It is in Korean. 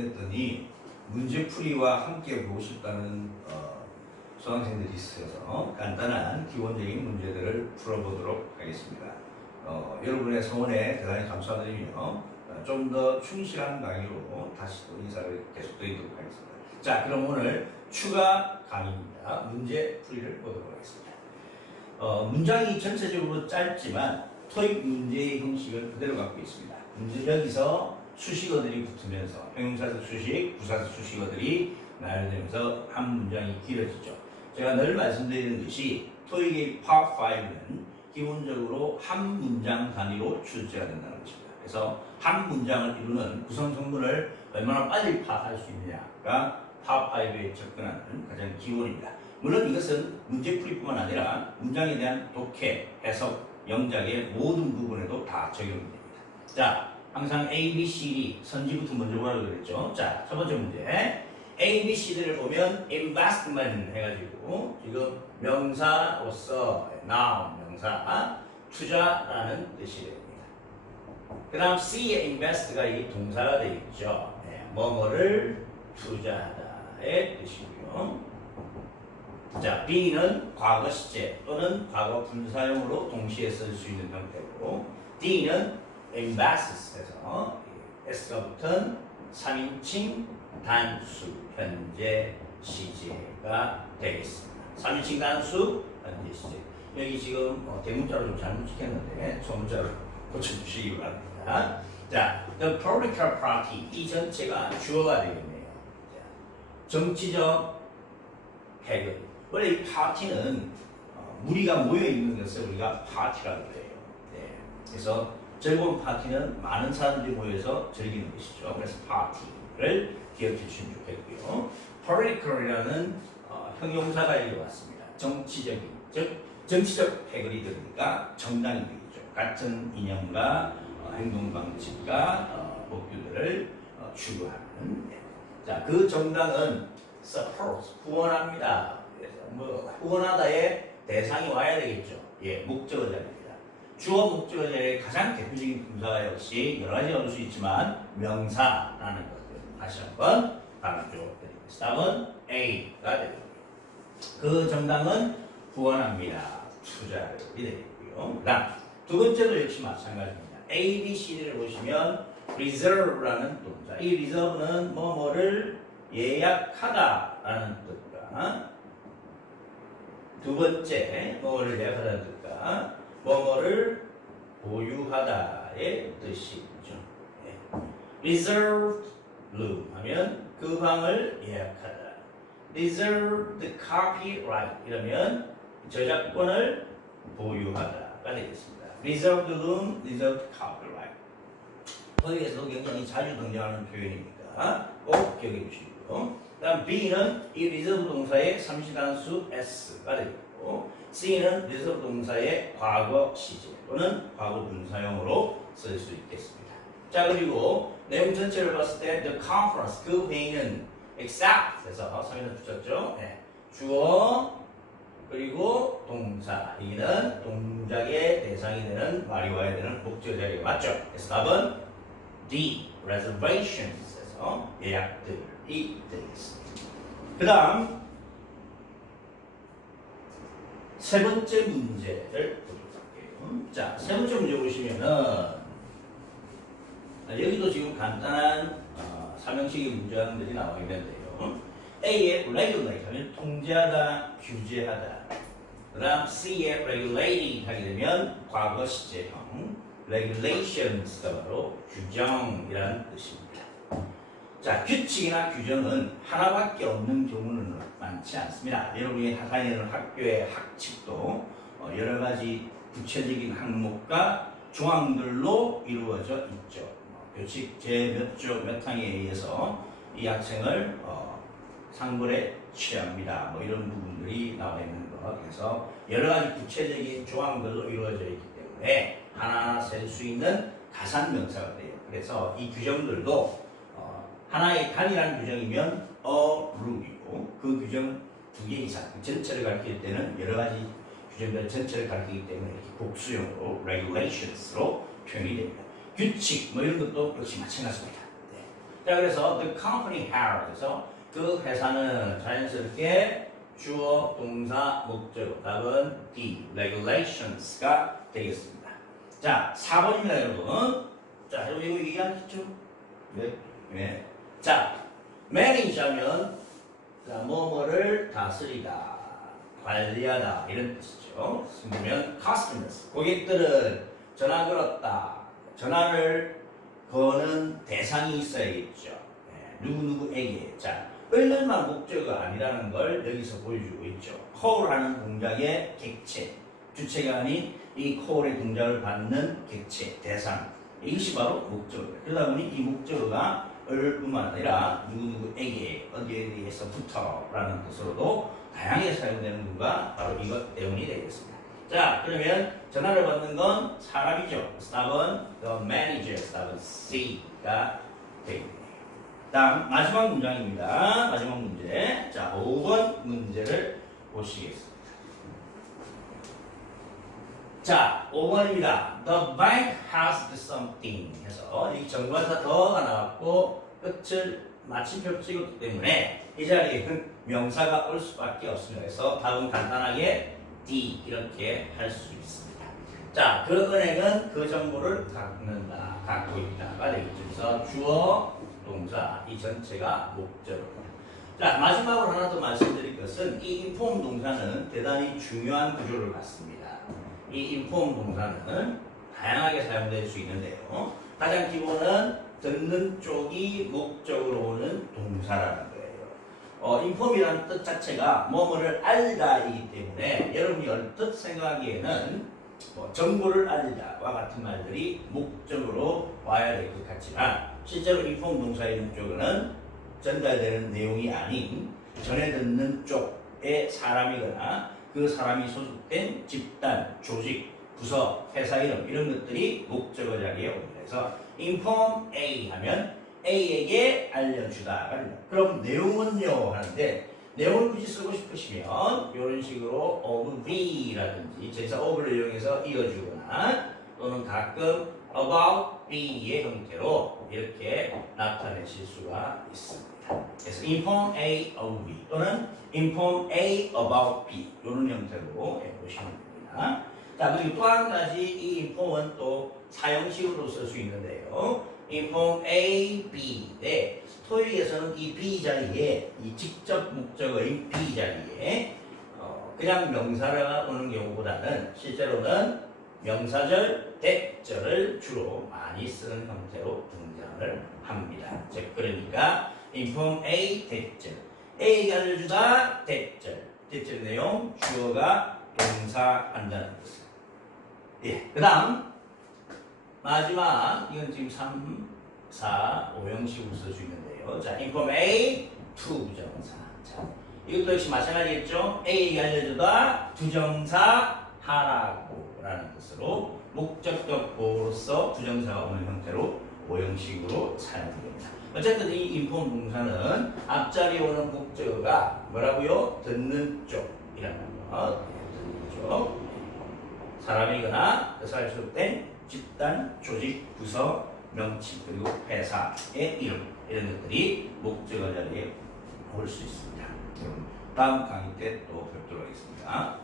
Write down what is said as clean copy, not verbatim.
끝냈더니 문제풀이와 함께 보고 싶다는 수강생들이 있어서 간단한 기본적인 문제들을 풀어보도록 하겠습니다. 여러분의 성원에 대단히 감사드리며 좀 더 충실한 강의로 다시 또 인사를 계속드리도록 하겠습니다. 자, 그럼 오늘 추가 강의입니다. 문제풀이를 보도록 하겠습니다. 문장이 전체적으로 짧지만 토익 문제의 형식을 그대로 갖고 있습니다. 여기서 수식어들이 붙으면서 형용사에서 수식, 부사에서 수식어들이 나열되면서 한 문장이 길어지죠. 제가 늘 말씀드리는 것이 토익의 Part 5는 기본적으로 한 문장 단위로 출제가 된다는 것입니다. 그래서 한 문장을 이루는 구성 성분을 얼마나 빨리 파악할 수 있느냐가 Part 5에 접근하는 가장 기본입니다. 물론 이것은 문제풀이뿐만 아니라 문장에 대한 독해, 해석, 영작의 모든 부분에도 다 적용이 됩니다. 자, 항상 A, B, C, D 선지부터 먼저 보라고 그랬죠. 자, 첫 번째 문제. A, B, C, D를 보면 investment 해가지고 지금 명사로서 noun, 명사, 투자라는 뜻이 됩니다. 그 다음 C의 invest가 이 동사가 되겠죠. 네, 뭐뭐를 투자하다의 뜻이고요. 자, B는 과거 시제 또는 과거 분사형으로 동시에 쓸 수 있는 형태고, D는 invests에서 S가 붙은 3인칭 단수 현재 시제가 되겠습니다. 3인칭 단수 현재 시제. 여기 지금 대문자로 좀 잘못 찍혔는데 소문자로 고쳐주시기 바랍니다. 자, the political party 이 전체가 주어가 되겠네요. 자, 정치적 해결. 원래 이 파티는 무리가 모여 있는 것을 우리가 파티라고 해요. 네. 그래서 즐거운 파티는 많은 사람들이 모여서 즐기는 것이죠. 그래서 파티를 기억해 주시면 좋겠고요. political이라는 형용사가 이어왔습니다. 정치적인, 즉 정치적 해결이 되니까 정당이 되겠죠. 같은 이념과 행동 방식과 목표들을 추구하는. 네. 자, 그 정당은 support, 후원합니다. 그래서 후원하다의 대상이 와야 되겠죠. 예, 목적어 자리입니다. 주어 목적어 자리의 가장 대표적인 분사가 역시 여러 가지가 올 수 있지만 명사라는 것들 다시 한번 강조드리겠습니다. 답은 A가 되겠고요. 그 정당은 후원합니다. 투자를 되겠고요. 그다음 두 번째도 역시 마찬가지입니다. A, B, C, D를 보시면 reserve라는 동사. 이 reserve는 뭐뭐를 예약하다라는 뜻과 두 번째 뭐뭐를 예약하다는 뜻과 뭐뭐를 보유하다의 뜻이 있죠. 네. reserved room 하면 그 방을 예약하다. reserved copyright 이러면 저작권을 보유하다가 되겠습니다. reserved room, reserved copyright. 거기에서도 굉장히 자주 등장하는 표현이니까 꼭 기억해 주시고요. 다음 B는 이 reserve 동사의 삼시단수 S가 되겠고, C는 reserve 동사의 과거 시제 또는 과거 분사형으로 쓸 수 있겠습니다. 자, 그리고 내용 전체를 봤을 때 the conference, 그 회의는 except에서 3인을 붙였죠. 네. 주어 그리고 동사, 이는 동작의 대상이 되는 말이 와야 되는 목적 자리가 맞죠. 그래서 답은 D, reservations에서 예약들이 되겠습니다. 그 다음 세 번째 문제를 보도록 할게요. 자, 세 번째 문제 보시면은 여기도 지금 간단한 삼형식의 문장들이 나와 있는데요. A의 regulate 하면 통제하다, 규제하다. 그 다음 C의 regulating 하게 되면 과거 시제형, regulations가 바로 규정이라는 뜻입니다. 자, 규칙이나 규정은 하나밖에 없는 경우는 많지 않습니다. 여러분이 다니는 학교의 학칙도 여러 가지 구체적인 항목과 조항들로 이루어져 있죠. 교칙 제 몇 조 몇 항에 의해서 이 학생을 상벌에 취합니다. 뭐 이런 부분들이 나와 있는 것. 그래서 여러 가지 구체적인 조항들로 이루어져 있기 때문에 하나하나 셀 수 있는 가산 명사가 돼요. 그래서 이 규정들도 하나의 단일한 규정이면 a rule이고 그 규정 두 개 이상 전체를 가리킬 때는 여러 가지 규정들 전체를 가리키기 때문에 이렇게 복수형으로 regulations로 표현이 됩니다. 규칙 뭐 이런 것도 역시 마찬가지입니다. 네. 자, 그래서 the company had. 그래서 그 회사는 자연스럽게 주어, 동사, 목적. 답은 D. regulations가 되겠습니다. 자, 4번입니다, 여러분. 자, 이거 얘기하셨죠? 네. 네. 자, manage 하면 자, 뭐뭐를 다스리다, 관리하다 이런 뜻이죠. 보면 customers, 고객들은 전화 걸었다. 전화를 거는 대상이 있어야겠죠. 네, 누구누구에게. 자, 얼른만 목적어가 아니라는 걸 여기서 보여주고 있죠. call하는 동작의 객체, 주체가 아닌 이 call의 동작을 받는 객체, 대상. 이것이 바로 목적어예요. 그러다 보니 이 목적어가 을뿐만 아니라 누구누구에게 어디에 대해서부터라는 뜻으로도 다양하게 사용되는 것과 바로 이것 때문이 되겠습니다. 자, 그러면 전화를 받는 건 사람이죠. 답은 the manager, 답은 C가 되겠네요. 다음 마지막 문장입니다. 마지막 문제. 자, 5번 문제를 보시겠습니다. 자, 5번입니다. The bank has something 해서 이 정관사 더가 나왔고 끝을 마침표 찍었기 때문에 이 자리에는 명사가 올 수밖에 없습니다. 그래서 답은 간단하게 D 이렇게 할 수 있습니다. 자, 그 은행은 그 정보를 갖고 있다가 되겠죠. 그래서 주어, 동사 이 전체가 목적어입니다. 자, 마지막으로 하나 더 말씀드릴 것은 이 inform 동사는 대단히 중요한 구조를 갖습니다. 이 inform 동사는 다양하게 사용될 수 있는데요. 가장 기본은 듣는 쪽이 목적으로 오는 동사라는 거예요. inform이라는 뜻 자체가 뭐뭐를 알다이기 때문에 여러분이 얼뜻 생각하기에는 정보를 알다와 같은 말들이 목적으로 와야 될 것 같지만 실제로 inform 동사의 목적어는 전달되는 내용이 아닌 전해 듣는 쪽의 사람이거나 그 사람이 소속된 집단, 조직, 부서, 회사 이름 이런 것들이 목적어 자리에 옵니다. 그래서 inform A 하면 A에게 알려주다. 그럼 내용은요 하는데 내용을 굳이 쓰고 싶으시면 이런 식으로 of B라든지 제사 of를 이용해서 이어주거나 또는 가끔 about B의 형태로 이렇게 나타내실 수가 있습니다. 그래서 inform A of B 또는 inform A about B 이런 형태로 해보시면 됩니다. 자, 그리고 또 한 가지 이 inform은 또 사형식으로 쓸 수 있는데요. inform A, B. 네, 토익에서는 이 B 자리에 이 직접 목적어인 B 자리에 그냥 명사가 오는 경우보다는 실제로는 명사절, 대절을 주로 많이 쓰는 형태로 등장을 합니다. 즉 그러니까 inform A 대절, A가 알려주다 대절, 대절 내용 주어가 동사한다는 뜻. 예, 그 다음 마지막 이건 지금 3, 4, 5형식으로 쓸 수 있는데요. 자, inform A 투부정사. 자, 이것도 역시 마찬가지겠죠. A가 알려주다 투정사 하라고 라는 뜻으로 목적격 보호로서 부정사가 오는 형태로 5형식으로 사용됩니다. 어쨌든 이 inform 동사는 앞자리에 오는 목적어가 뭐라고요? 듣는 쪽이라는 것. 듣는 쪽. 사람이거나 그 사람이 소속된 집단, 조직, 부서, 명칭 그리고 회사의 이름 이런 것들이 목적어 자리에 올 수 있습니다. 다음 강의 때 또 뵙도록 하겠습니다.